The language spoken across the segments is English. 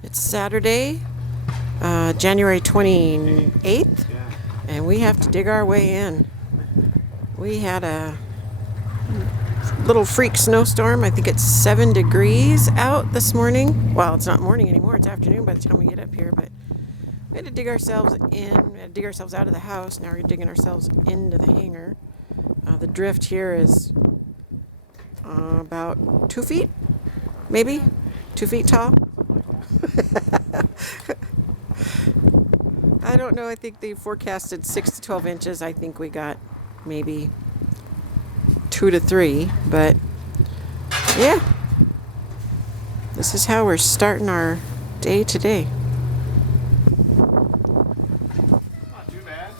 It's Saturday, January 28th, and we have to dig our way in. We had a little freak snowstorm. I think it's 7 degrees out this morning. Well, it's not morning anymore. It's afternoon by the time we get up here, but we had to dig ourselves in. We had to dig ourselves out of the house. Now we're digging ourselves into the hangar. The drift here is about 2 feet, maybe 2 feet tall. I don't know. I think they forecasted 6 to 12 inches. I think we got maybe 2 to 3. But yeah, this is how we're starting our day today. Not too bad.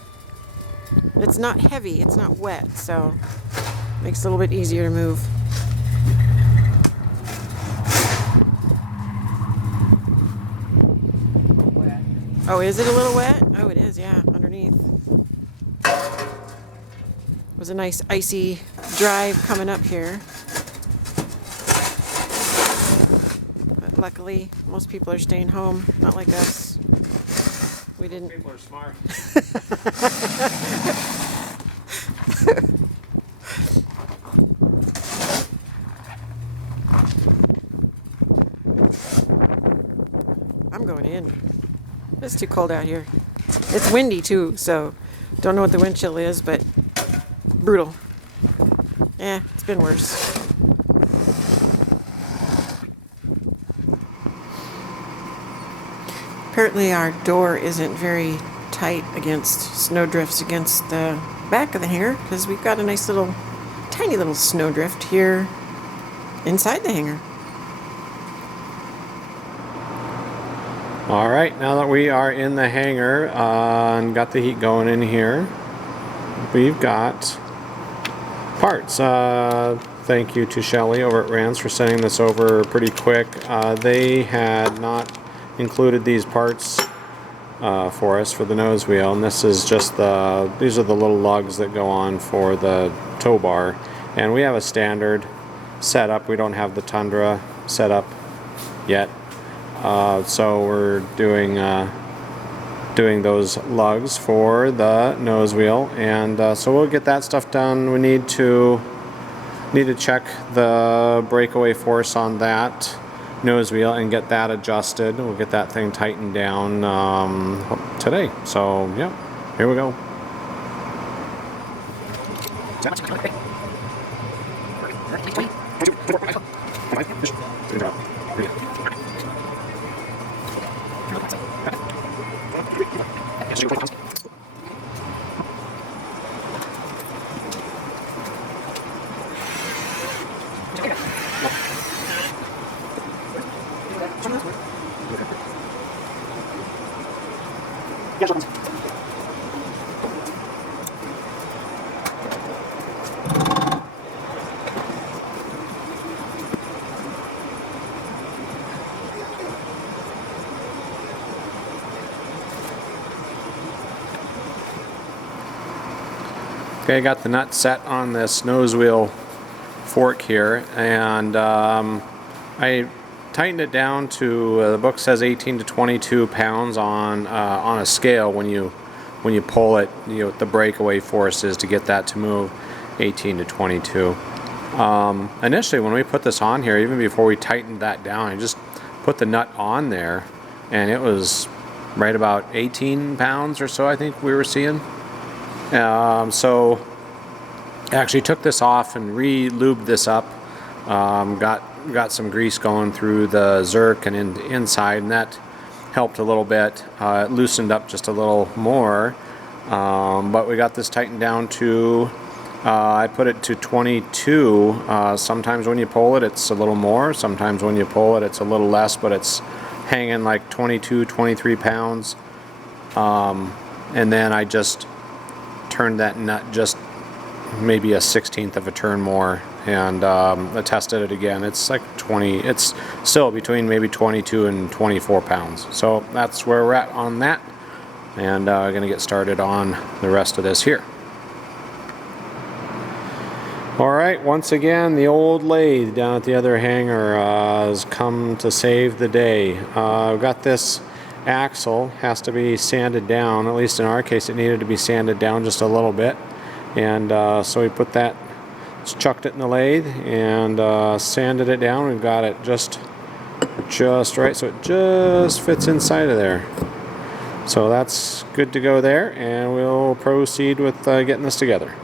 It's not heavy. It's not wet, so it makes it a little bit easier to move. Oh, is it a little wet? Oh, it is, yeah, underneath. It was a nice icy drive coming up here. But luckily, most people are staying home, not like us. We didn't. People are smart. I'm going in. It's too cold out here. It's windy too, so don't know what the wind chill is, but brutal. Yeah, it's been worse. Apparently our door isn't very tight against snow drifts against the back of the hangar, because we've got a nice little, tiny little snow drift here inside the hangar. All right, now that we are in the hangar and got the heat going in here, we've got parts. Thank you to Shelly over at Rance for sending this over pretty quick. They had not included these parts for us for the nose wheel, and this is just these are the little lugs that go on for the tow bar, and we have a standard setup. We don't have the Tundra set up yet. So we're doing those lugs for the nose wheel, and so we'll get that stuff done. We need to check the breakaway force on that nose wheel and get that adjusted. We'll get that thing tightened down today. So yeah, here we go. Okay, I got the nut set on this nose wheel fork here, and I tightened it down to the book says 18 to 22 pounds on a scale. When you pull it, the breakaway force is to get that to move 18 to 22. Initially, when we put this on here, even before we tightened that down, I just put the nut on there, and it was right about 18 pounds or so, I think we were seeing. So I actually took this off and re-lubed this up. Got some grease going through the Zerk and inside, and that helped a little bit. It loosened up just a little more, but we got this tightened down to, I put it to 22. Sometimes when you pull it, it's a little more. Sometimes when you pull it, it's a little less, but it's hanging like 22, 23 pounds. And then I just turned that nut just maybe a 1/16 of a turn more, and I tested it again. It's like 20, it's still between maybe 22 and 24 pounds. So that's where we're at on that, and going to get started on the rest of this here. All right, once again, the old lathe down at the other hangar has come to save the day. I've got this axle, has to be sanded down. At least in our case, it needed to be sanded down just a little bit. And so we put that, chucked it in the lathe and sanded it down. We've got it just right, so it just fits inside of there. So that's good to go there, and we'll proceed with getting this together.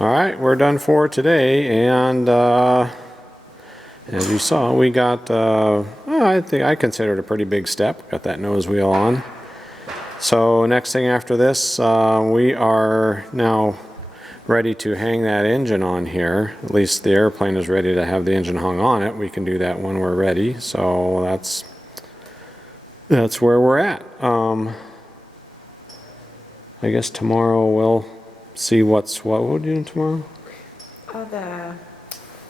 All right, we're done for today, and as you saw, we got, I think I consider it a pretty big step. Got that nose wheel on. So next thing after this, we are now ready to hang that engine on here. At least the airplane is ready to have the engine hung on it. We can do that when we're ready. So that's where we're at. I guess tomorrow we'll see what we're doing tomorrow.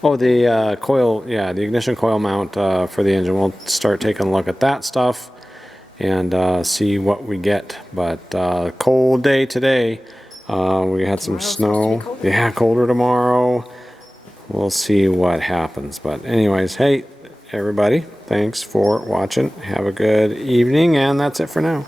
The coil, yeah, the ignition coil mount for the engine. We'll start taking a look at that stuff and see what we get. But cold day today. We had some snow. Yeah, colder tomorrow. We'll see what happens. But anyways, hey, everybody, thanks for watching. Have a good evening, and that's it for now.